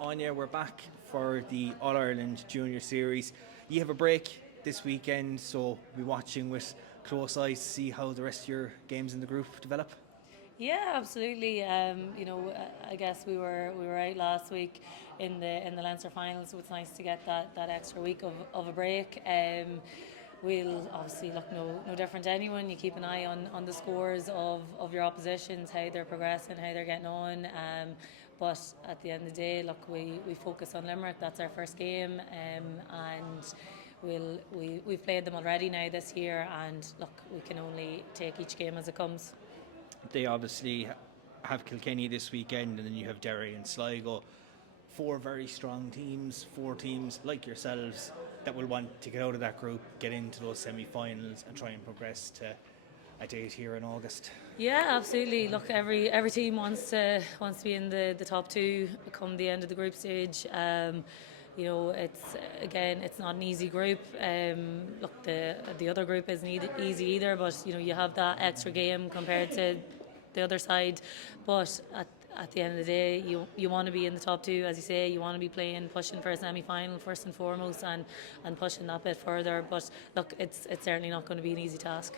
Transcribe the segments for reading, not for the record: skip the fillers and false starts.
Áine, we're back for the All-Ireland Junior Series. You have a break this weekend, so we'll be watching with close eyes to see how the rest of your games in the group develop. Yeah, absolutely. I guess we were out last week in the Leinster final, so it's nice to get that extra week of a break. We'll obviously look no different to anyone. You keep an eye on the scores of your oppositions, how they're progressing, how they're getting on. But at the end of the day, look, we focus on Limerick. That's our first game, and we've played them already now this year. And look, we can only take each game as it comes. They obviously have Kilkenny this weekend, and then you have Derry and Sligo. Four very strong teams, four teams like yourselves that will want to get out of that group, get into those semi-finals and try and progress to a date here in August. Yeah, absolutely. Look, every team wants to be in the top two come the end of the group stage. It's not an easy group. Look, the other group isn't easy either, but you have that extra game compared to the other side. But at the end of the day, you want to be in the top two, as you say. You want to be pushing for a semi-final first and foremost, and pushing that bit further. But look, it's certainly not going to be an easy task.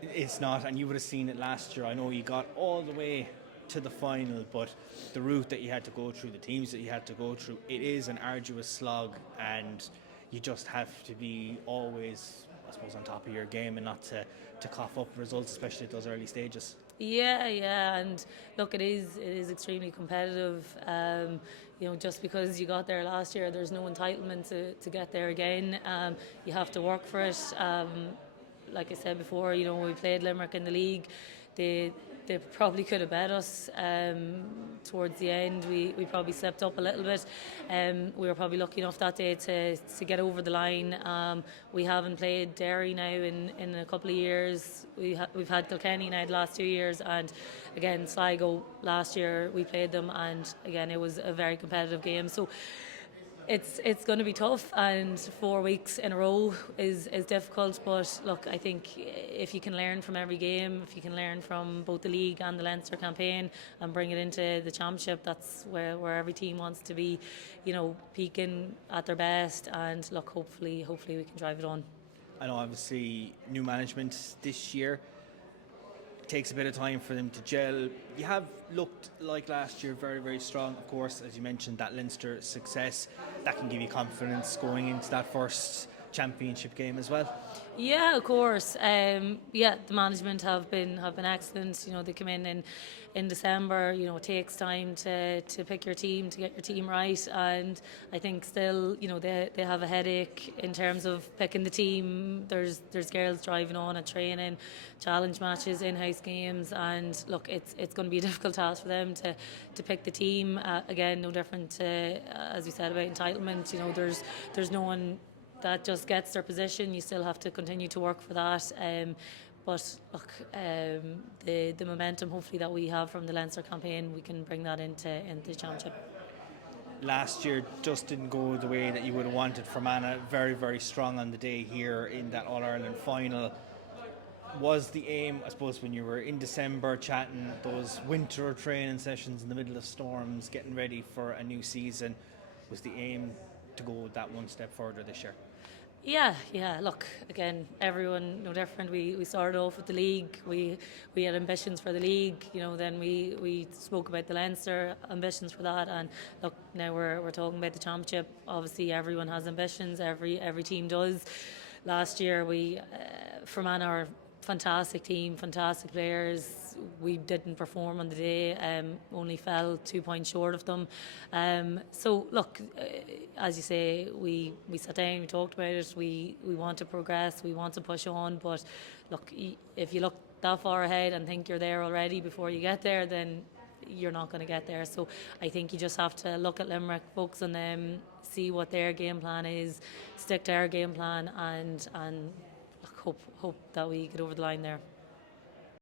It's not, and you would have seen it last year. I know you got all the way to the final, but the route that you had to go through, the teams that you had to go through, it is an arduous slog, and you just have to be always, I suppose, on top of your game and not to cough up results, especially at those early stages. Yeah, and look, it is extremely competitive. Just because you got there last year, there's no entitlement to get there again. You have to work for it. Like I said before, when we played Limerick in the league, they probably could have bet us. Towards the end, we probably slept up a little bit. We were probably lucky enough that day to get over the line. We haven't played Derry now in a couple of years. We've had Kilkenny now the last 2 years, and again Sligo last year we played them, and again it was a very competitive game. So it's going to be tough, and 4 weeks in a row is difficult. But look, I think if you can learn from every game, if you can learn from both the league and the Leinster campaign and bring it into the championship, that's where every team wants to be, peaking at their best. And look, hopefully we can drive it on. I know obviously new management this year. Takes a bit of time for them to gel. You have looked like last year very, very strong. Of course, as you mentioned, that Leinster success, that can give you confidence going into that first championship game as well. Yeah, of course. The management have been excellent. They come in December. It takes time to pick your team, to get your team right, and I think still, they have a headache in terms of picking the team. There's girls driving on at training, challenge matches, in-house games, and look, it's going to be a difficult task for them to pick the team. Again, no different to as we said about entitlement. There's no one that just gets their position. You still have to continue to work for that. But look, the momentum hopefully that we have from the Leinster campaign, we can bring that into the championship. Last year just didn't go the way that you would have wanted for Fermanagh. Very, very strong on the day here in that All-Ireland final. Was the aim, I suppose, when you were in December chatting, those winter training sessions in the middle of storms, getting ready for a new season, was the aim to go that one step further this year? Yeah. Look, again, everyone no different. We started off with the league. We had ambitions for the league. Then we spoke about the Leinster ambitions for that, and look, now we're talking about the championship. Obviously, everyone has ambitions. Every team does. Last year, Fermanagh are fantastic team, fantastic players. We didn't perform on the day, only fell 2 points short of them. So look, as you say, we sat down, we talked about it. We want to progress, we want to push on. But look, if you look that far ahead and think you're there already before you get there, then you're not going to get there. So I think you just have to look at Limerick, focus on them, see what their game plan is, stick to our game plan, and hope that we get over the line there.